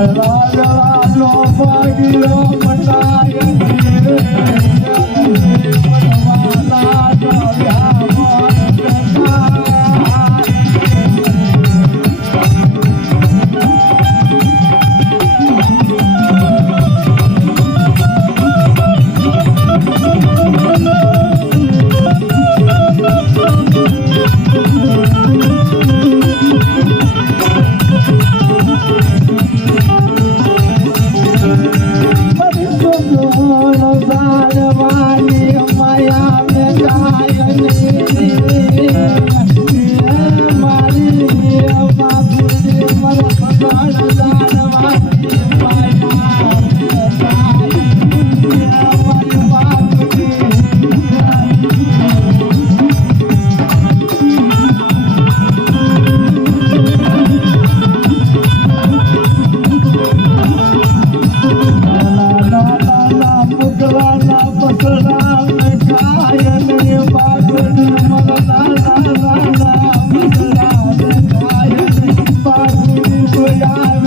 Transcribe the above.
I'm not a you I'm not a man, Yeah.